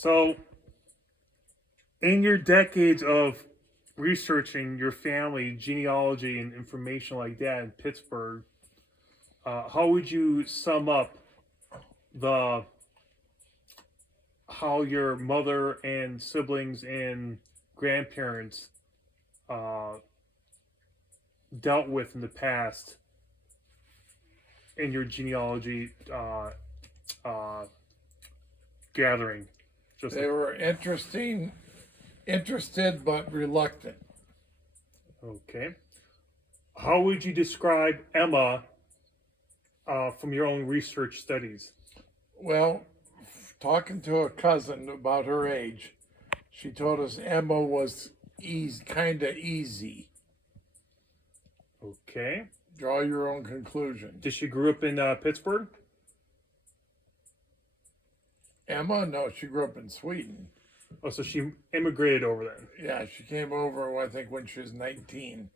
So, in your decades of researching your family, genealogy, and information like that in Pittsburgh, how would you sum up the how your mother and siblings and grandparents uh, dealt with in the past in your genealogy uh, gathering? Just They were interested but reluctant. okay. How would you describe Emma from your own research studies? Well, talking to a cousin about her age, she told us Emma was kind of easy. Okay. Draw your own conclusion. Did she grew up in Pittsburgh? Emma? No, she grew up in Sweden. Oh, so she immigrated over then. Yeah, she came over, I think, when she was 19.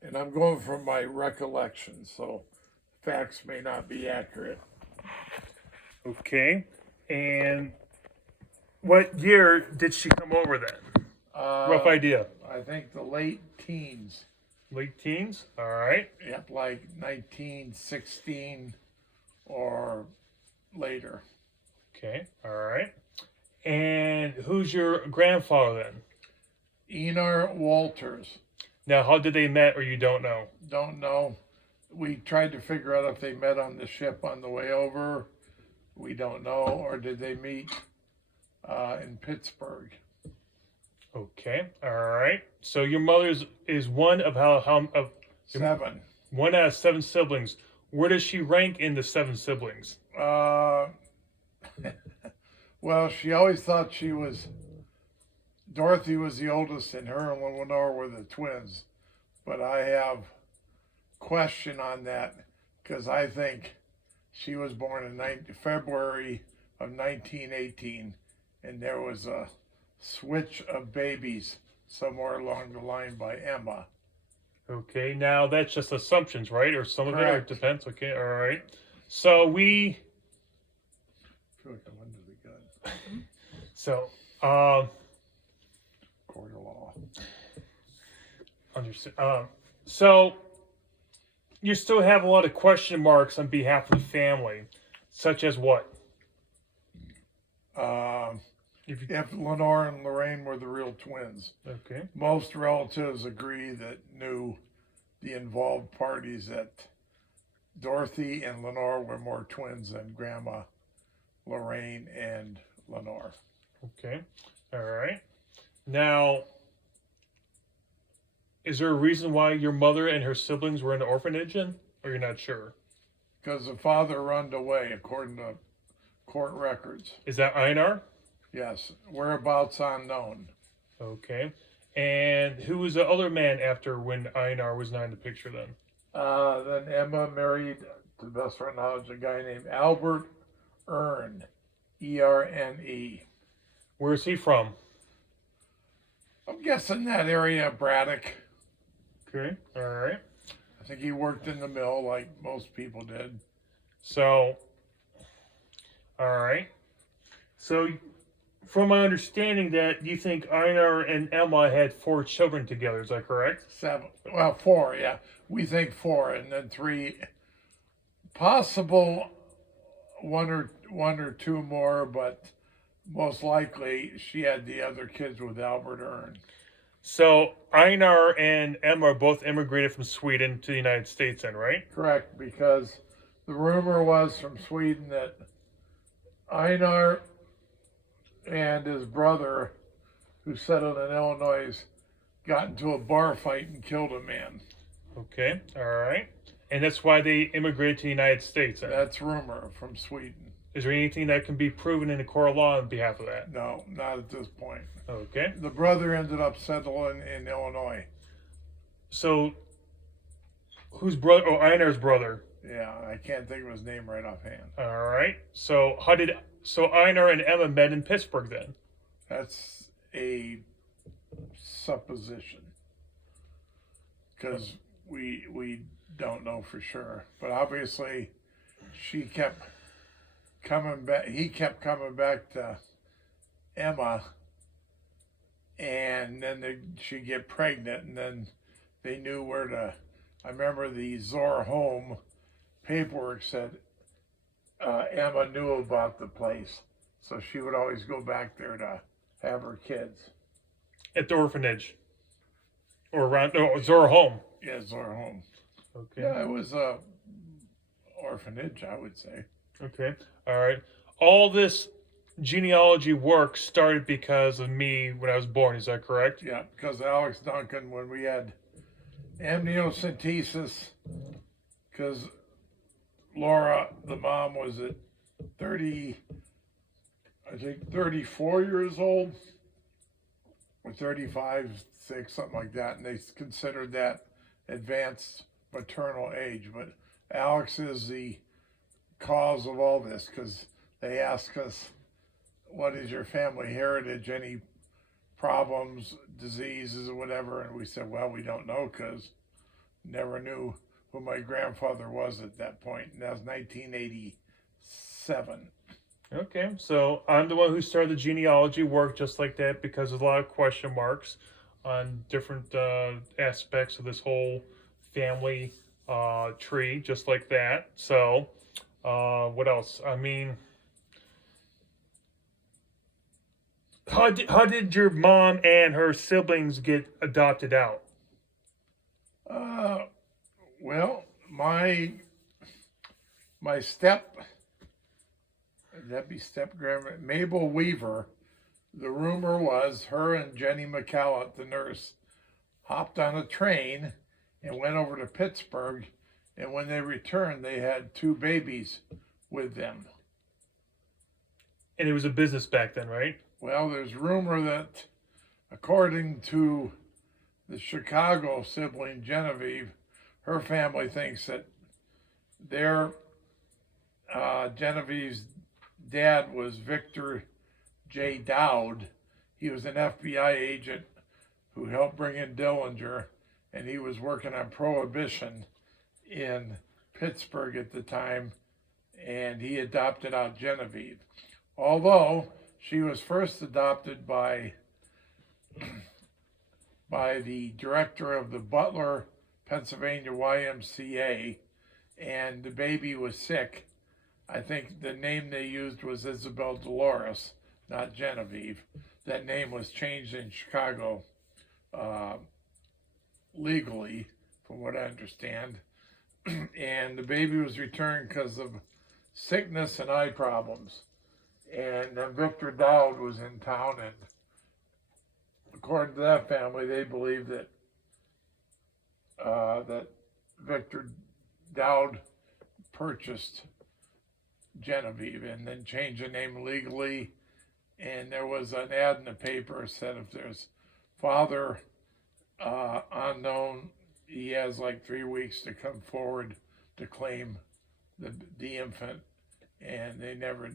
And I'm going from my recollection, so facts may not be accurate. Okay. And what year did she come over then? Rough idea. I think the late teens. Late teens? All right. Yep, like 1916 or later. Okay. All right. And who's your grandfather then? Enar Walters. Now, how did they met, or you don't know? Don't know. We tried to figure out if they met on the ship on the way over. We don't know. Or did they meet in Pittsburgh? Okay. All right. So your mother's is one of how of Seven. one out of seven siblings. Where does she rank in the seven siblings? Well, she always thought Dorothy was the oldest, and her and Lenore were the twins. But I have question on that because I think she was born in February of 1918, and there was a switch of babies somewhere along the line by Emma. Okay. Now that's just assumptions, right? Or some of it, or it Correct. depends. Okay. All right. So we. I feel like I'm under the gun. So Court of law. understand. So you still have a lot of question marks on behalf of the family, such as what? If Lenore and Lorraine were the real twins. Okay. Most relatives agree that knew the involved parties that Dorothy and Lenore were more twins than Grandma Lorraine and Lenore. Okay. All right. Now, is there a reason why your mother and her siblings were in the orphanage then? Or you're not sure? Because the father runned away, according to court records. Is that Einar? Yes, whereabouts unknown. Okay. And who was the other man after when Einar was not in the picture then? Then Emma married, to the best of our knowledge, a guy named Albert Erne, Erne. Where is he from? I'm guessing that area of Braddock. Okay. All right. I think he worked in the mill like most people did. So, all right. So, from my understanding, that you think Einar and Emma had 4 children together. Is that correct? 7. Well, 4, yeah. We think 4, and then 3. Possible one or two more, but most likely she had the other kids with Albert Erne. So, Einar and Emma both immigrated from Sweden to the United States then, right? Correct, because the rumor was from Sweden that Einar and his brother, who settled in Illinois, got into a bar fight and killed a man. Okay, all right. And that's why they immigrated to the United States then? That's rumor from Sweden. Is there anything that can be proven in the court of law on behalf of that? No, not at this point. Okay. The brother ended up settling in Illinois. So, whose brother? Oh, Einar's brother. Yeah, I can't think of his name right offhand. All right. So, Einar and Emma met in Pittsburgh then? That's a supposition, because we don't know for sure. But obviously, she kept coming back. He kept coming back to Emma, and then she'd get pregnant, and then they knew where to. I remember the Zor home paperwork said Emma knew about the place, so she would always go back there to have her kids. At the orphanage. Or around, no, Zora home. Yeah, Zor home. Okay. Yeah, it was a orphanage, I would say. Okay. All right. All this genealogy work started because of me when I was born. Is that correct? Yeah, because Alex Duncan, when we had amniocentesis, because Laura, the mom, was at 30, I think 34 years old, or 35, 6, something like that, and they considered that advanced maternal age. But Alex is the cause of all this, because they ask us, what is your family heritage, any problems, diseases, or whatever, and we said, well, we don't know, because never knew who my grandfather was at that point, and that was 1987. Okay. So I'm the one who started the genealogy work just like that because there's a lot of question marks on different aspects of this whole family tree, just like that. So, what else? I mean, how did your mom and her siblings get adopted out? Well, my step grandma Mabel Weaver. The rumor was her and Jenny McCallett, the nurse, hopped on a train and went over to Pittsburgh. And when they returned, they had 2 babies with them. And it was a business back then, right? Well, there's rumor that, according to the Chicago sibling Genevieve, her family thinks that their Genevieve's dad was Victor J. Dowd. He was an FBI agent who helped bring in Dillinger, and he was working on prohibition in Pittsburgh at the time, and he adopted out Genevieve. Although she was first adopted by the director of the Butler, Pennsylvania YMCA, and the baby was sick. I think the name they used was Isabel Dolores, not Genevieve. That name was changed in Chicago legally, from what I understand. And the baby was returned because of sickness and eye problems. And then Victor Dowd was in town, and according to that family, they believe that that Victor Dowd purchased Genevieve and then changed the name legally. And there was an ad in the paper that said if there's father unknown, he has like 3 weeks to come forward to claim the infant, and they never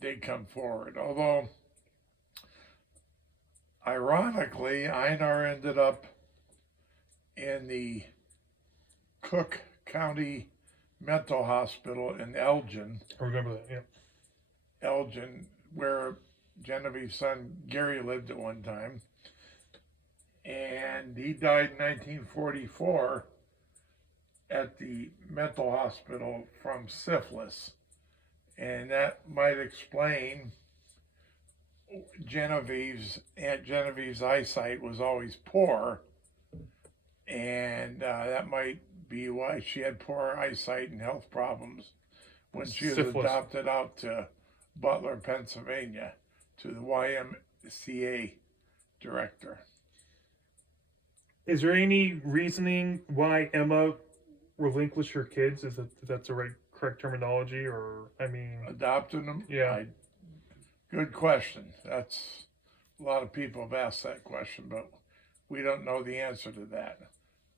did come forward. Although, ironically, Einar ended up in the Cook County Mental Hospital in Elgin. I remember that, yeah. Elgin, where Genevieve's son Gary lived at one time. And he died in 1944 at the mental hospital from syphilis. And that might explain Aunt Genevieve's eyesight was always poor. And that might be why she had poor eyesight and health problems when she was adopted out to Butler, Pennsylvania, to the YMCA director. Is there any reasoning why Emma relinquished her kids? Is that's the correct terminology, or I mean, adopting them? Yeah. Good question. That's a lot of people have asked that question, but we don't know the answer to that.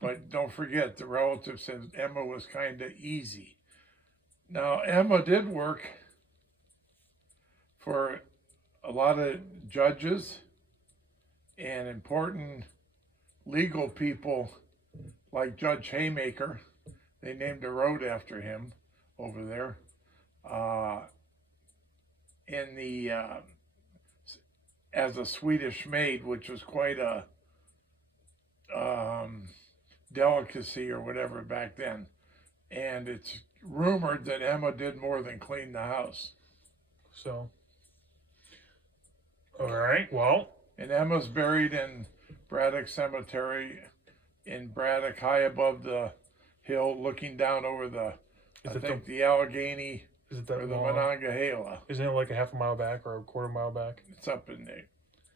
But don't forget, the relative says Emma was kind of easy. Now, Emma did work for a lot of judges and important legal people like Judge Haymaker. They named a road after him over there. In the as a Swedish maid, which was quite a delicacy or whatever back then. And it's rumored that Emma did more than clean the house. So, all right. Well, And Emma's buried in Braddock Cemetery in Braddock, high above the hill, looking down over the, the Allegheny is it or that the long? Monongahela. Isn't it like a half a mile back or a quarter mile back? It's up in there.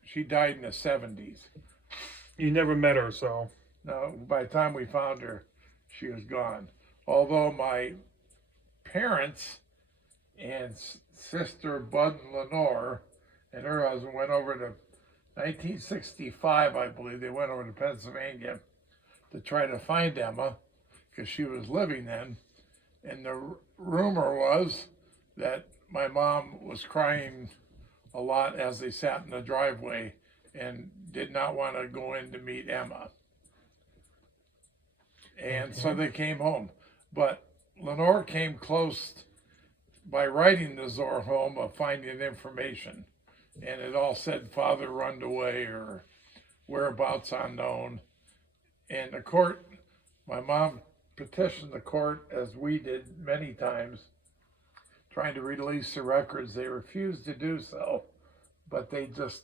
She died in the 70s. You never met her, so. No, by the time we found her, she was gone. Although my parents and sister Bud and Lenore and her husband went over to 1965, I believe, they went over to Pennsylvania to try to find Emma because she was living then. And the rumor was that my mom was crying a lot as they sat in the driveway and did not want to go in to meet Emma. And so they came home. But Lenore came close by writing the Zor home of finding information. And it all said father run away or whereabouts unknown. And the court, my mom petitioned the court, as we did many times, trying to release the records. They refused to do so, but they just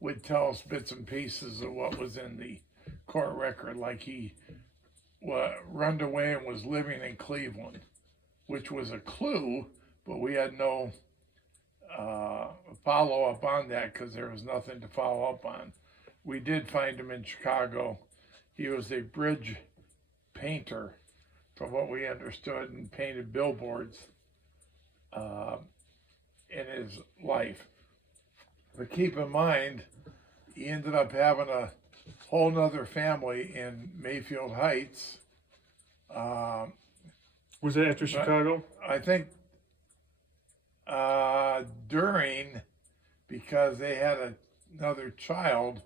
would tell us bits and pieces of what was in the court record, like he run away and was living in Cleveland, which was a clue, but we had no follow up on that because there was nothing to follow up on. We did find him in Chicago. He was a bridge painter, from what we understood, and painted billboards in his life. But keep in mind, he ended up having a whole nother family in Mayfield Heights. Was it after Chicago? I think during, because they had another child.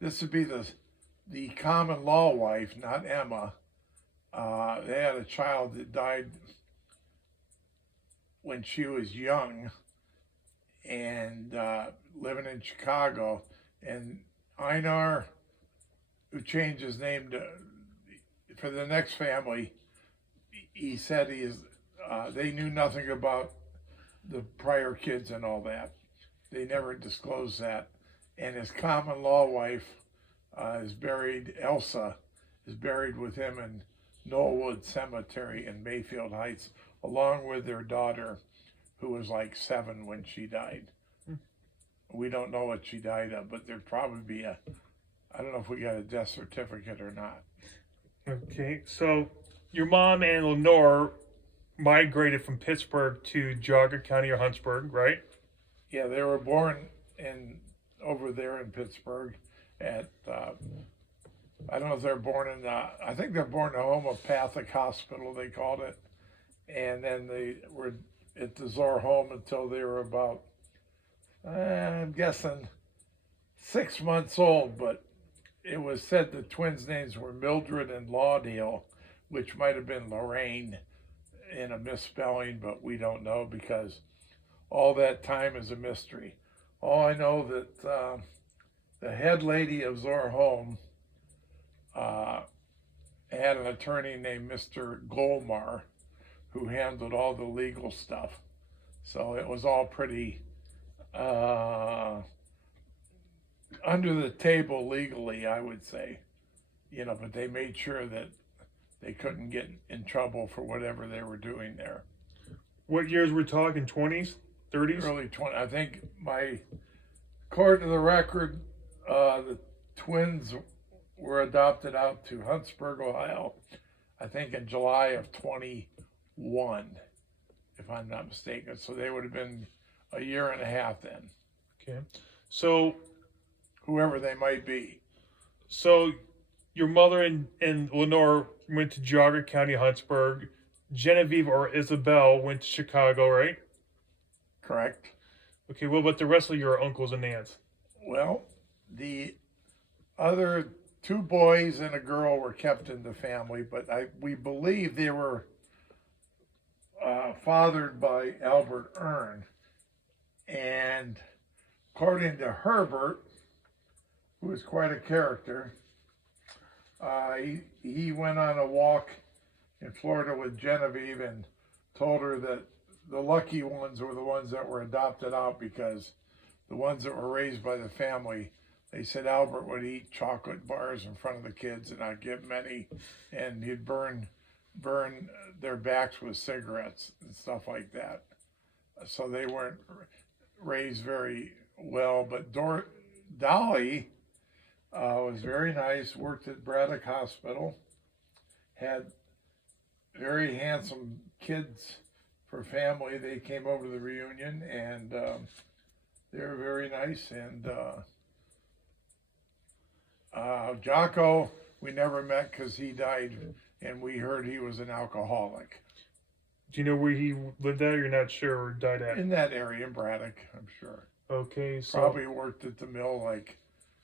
This would be the common law wife, not Emma. They had a child that died when she was young and living in Chicago. And Einar, who changed his name for the next family, he said they knew nothing about the prior kids and all that. They never disclosed that. And his common law wife is buried, Elsa, is buried with him in Knollwood Cemetery in Mayfield Heights, along with their daughter, who was like 7 when she died. We don't know what she died of, but there'd probably be I don't know if we got a death certificate or not. Okay, so your mom and Lenore migrated from Pittsburgh to Geauga County or Huntsburg, right? Yeah, they were born over there in Pittsburgh at, I don't know if they're born in, I think they're born in a homeopathic hospital, they called it. And then they were at the Zor home until they were about, I'm guessing 6 months old, but it was said the twins' names were Mildred and Laudale, which might have been Lorraine in a misspelling, but we don't know because all that time is a mystery. All I know that the head lady of Zor home had an attorney named Mr. Golmar who handled all the legal stuff. So it was all pretty under the table legally, I would say. But they made sure that they couldn't get in trouble for whatever they were doing there. What years we're talking? 20s, 30s? Early 20. I think according to the record, the twins were adopted out to Huntsburg, Ohio, I think in July of 21, if I'm not mistaken. So they would have been a year and a half then. Okay. So whoever they might be. So your mother and Lenore went to Geauga County, Huntsburg. Genevieve or Isabel went to Chicago, right? Correct. Okay, what about the rest of your uncles and aunts? Well, the other 2 boys and a girl were kept in the family, but we believe they were fathered by Albert Earn. And of according to Herbert, who is quite a character, he went on a walk in Florida with Genevieve and told her that the lucky ones were the ones that were adopted out, because the ones that were raised by the family, they said Albert would eat chocolate bars in front of the kids and not give them any, and he'd burn their backs with cigarettes and stuff like that. So they weren't raised very well. But Dolly was very nice, worked at Braddock Hospital, had very handsome kids for family. They came over to the reunion, and they were very nice. And Jocko, we never met because he died, and we heard he was an alcoholic. Do you know where he lived at, or you're not sure, or died at? In that area, in Braddock, I'm sure. Okay, so Probably worked at the mill. Like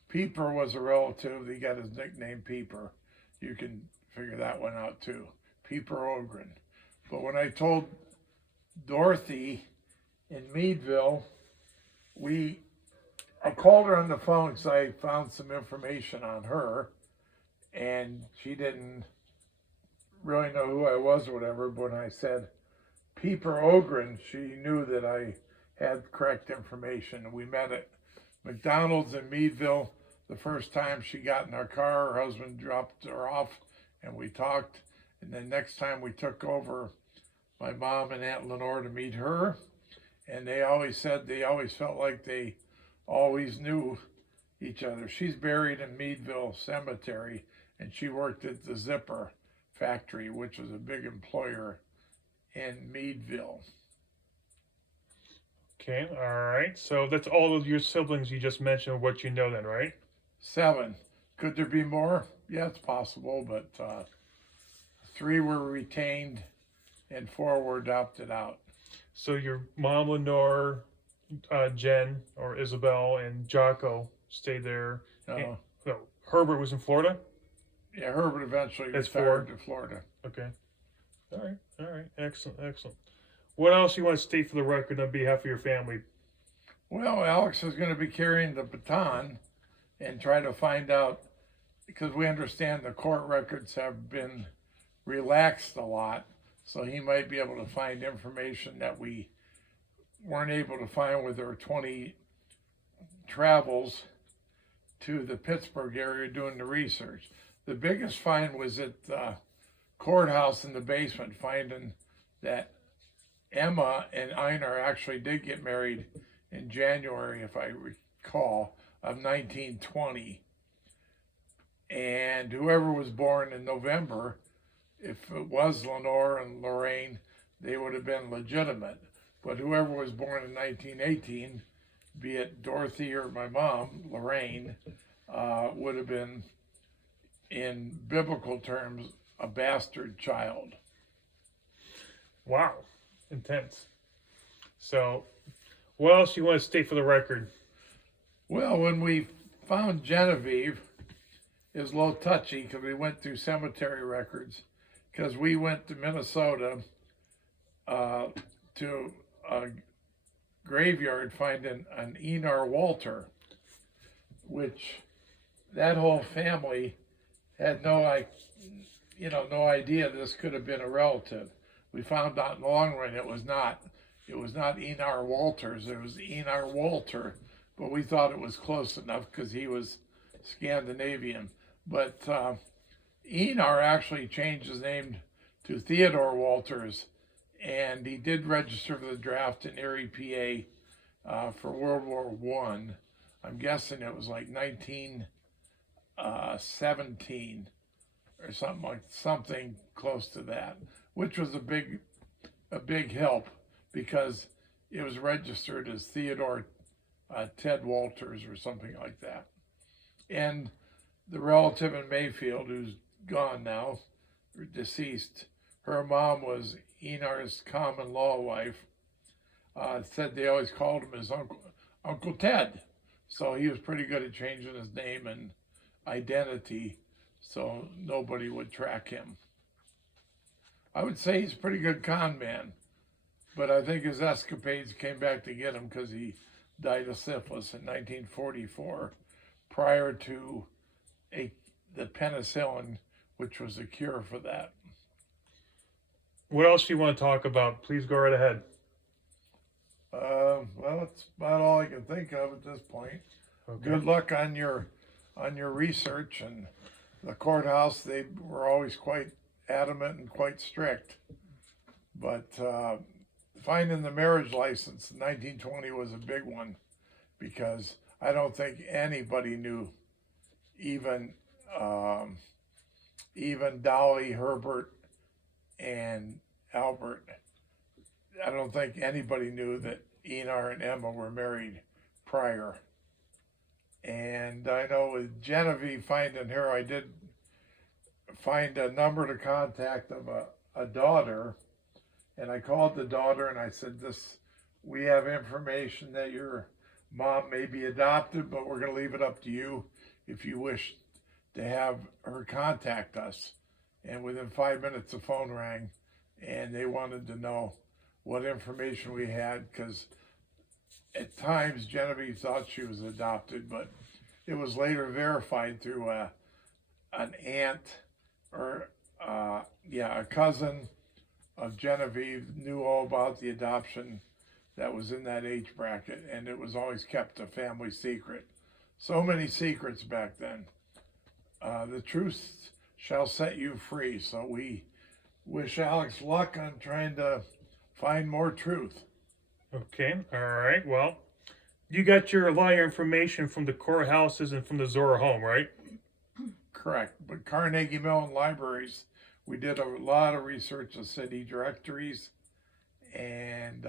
Peeper was a relative. He got his nickname Peeper. You can figure that one out too. Peeper Ogren. But when I told Dorothy in Meadville, I called her on the phone because I found some information on her, and she didn't really know who I was or whatever. But when I said Peeper Ogren, she knew that I had correct information. We met at McDonald's in Meadville the first time she got in our car. Her husband dropped her off, and we talked. And then next time we took over my mom and Aunt Lenore to meet her, and they always said they always felt like they always knew each other. She's buried in Meadville Cemetery, and she worked at the Zipper factory, which was a big employer in Meadville. okay, all right. So that's all of your siblings you just mentioned, what you know then, right? 7. Could there be more? Yeah, it's possible, but 3 were retained and 4 were adopted out. So your mom, Lenore, Jen or Isabel, and Jocko stayed there. No, Herbert was in Florida? Yeah, Herbert eventually That's retired 4. to Florida. Okay. All right. Excellent. What else you want to state for the record on behalf of your family? Well, Alex is going to be carrying the baton and try to find out, because we understand the court records have been relaxed a lot, so he might be able to find information that we weren't able to find with our 20 travels to the Pittsburg area doing the research. The biggest find was at the courthouse in the basement, finding that Emma and Einar actually did get married in January, if I recall, of 1920. And whoever was born in November, if it was Lenore and Lorraine, they would have been legitimate. But whoever was born in 1918, be it Dorothy or my mom, Lorraine, would have been, in biblical terms, a bastard child. Wow. Intense. So, what else you want to state for the record? Well, when we found Genevieve, it was a little touchy because we went through cemetery records, because we went to Minnesota to a graveyard finding an Einar Walter, which that whole family had no idea this could have been a relative. We found out in the long run it was not. It was not Einar Walters, it was Einar Walter, but we thought it was close enough because he was Scandinavian. But Einar actually changed his name to Theodore Walters, and he did register for the draft in Erie, PA for World War I. I'm guessing it was like 1917 or something close to that, which was a big help because it was registered as Theodore Ted Walters or something like that. And the relative in Mayfield, who's gone now, deceased, her mom was Einar's common law wife, said they always called him his Uncle Ted. So he was pretty good at changing his name and identity so nobody would track him. I would say he's a pretty good con man, but I think his escapades came back to get him because he died of syphilis in 1944, prior to the penicillin, which was a cure for that. What else do you want to talk about? Please go right ahead. Well, that's about all I can think of at this point. Okay. Good luck on your research, and the courthouse. They were always quite adamant and quite strict. But finding the marriage license in 1920 was a big one, because I don't think anybody knew, even Dolly, Herbert, and Albert. I don't think anybody knew that Enar and Emma were married prior. And I know with Genevieve finding her, I did find a number to contact of a daughter, and I called the daughter and I said, we have information that your mom may be adopted, but we're going to leave it up to you if you wish to have her contact us. And within 5 minutes, the phone rang, and they wanted to know what information we had, because at times Genevieve thought she was adopted, but it was later verified through an aunt, or a cousin of Genevieve knew all about the adoption that was in that age bracket, and it was always kept a family secret. So many secrets back then. The truth shall set you free. So we wish Alex luck on trying to find more truth. Okay. All right. Well, you got a lot of your information from the courthouses and from the Zora home, right? Correct. But Carnegie Mellon libraries, we did a lot of research of city directories and,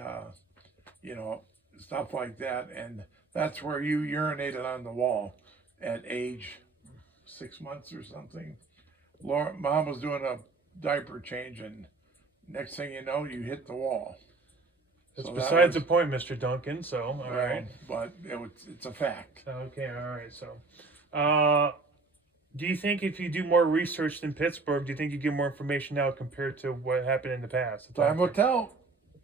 stuff like that. And that's where you urinated on the wall at age 6 months or something. Mom was doing a diaper change, and next thing you know, you hit the wall. That's besides the point, Mr. Duncan. So, all right. But it's a fact. Okay, all right. So, do you think if you do more research than Pittsburgh, do you think you get more information now compared to what happened in the past? Time will tell.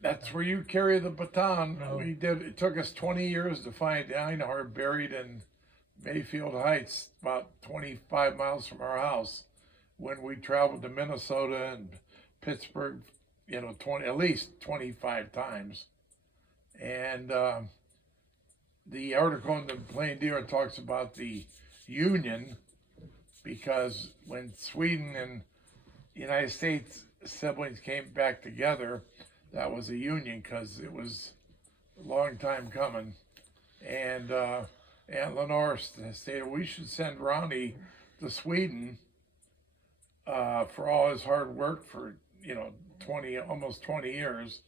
That's where you carry the baton. Oh. It took us 20 years to find Einhard buried in Mayfield Heights, about 25 miles from our house, when we traveled to Minnesota and Pittsburgh, at least 25 times. And the article in the Plain Dealer talks about the Union, because when Sweden and the United States siblings came back together, that was a union, because it was a long time coming. And Aunt Lenore stated we should send Ronnie to Sweden for all his hard work for almost 20 years.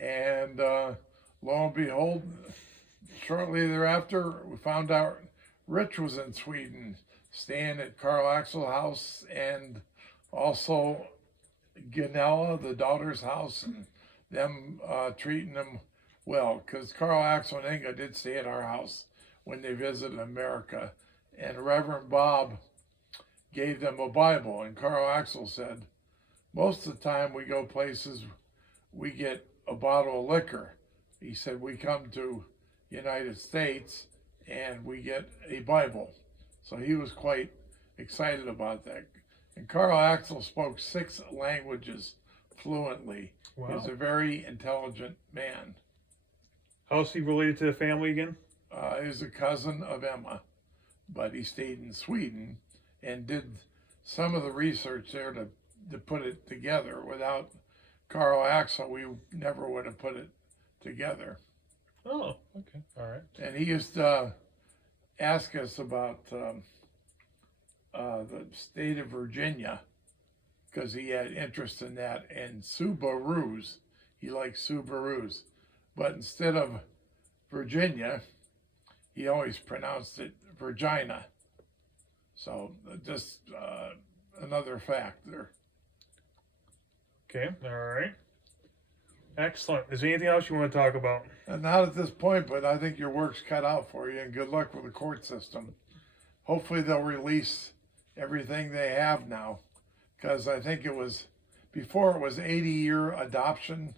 And lo and behold, shortly thereafter, we found out Rich was in Sweden, staying at Carl Axel's house, and also Ganella, the daughter's house, and them treating them well, because Carl Axel and Inga did stay at our house when they visited America, and Reverend Bob gave them a Bible, and Carl Axel said, most of the time we go places, we get a bottle of liquor. He said, we come to United States and we get a Bible. So he was quite excited about that. And Carl Axel spoke 6 languages fluently. Wow. He was a very intelligent man. How's he related to the family again? He was a cousin of Emma, but he stayed in Sweden and did some of the research there to put it together. Without Carl Axel, we never would have put it together. Oh, okay, all right. And he used to ask us about the state of Virginia, because he had interest in that, and Subarus. He liked Subarus. But instead of Virginia, he always pronounced it Virginia. So just another fact there. Okay, all right. Excellent. Is there anything else you want to talk about? And not at this point, but I think your work's cut out for you, and good luck with the court system. Hopefully they'll release everything they have now, because I think before it was 80-year adoption.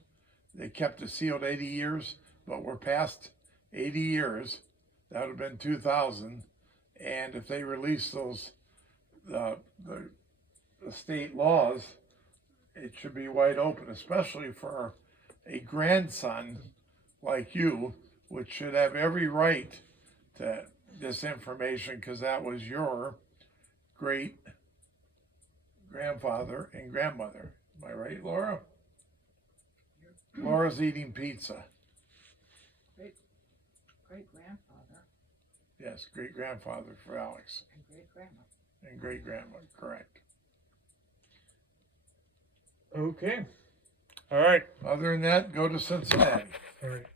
They kept it sealed 80 years, but we're past 80 years. That would have been 2000. And if they release those, the state laws, it should be wide open, especially for a grandson like you, which should have every right to this information because that was your great grandfather and grandmother. Am I right, Laura? Laura's eating pizza. Great grandfather Yes, great grandfather for Alex. and great grandma. And great grandma, correct. Okay. All right. Other than that, go to Cincinnati. All right.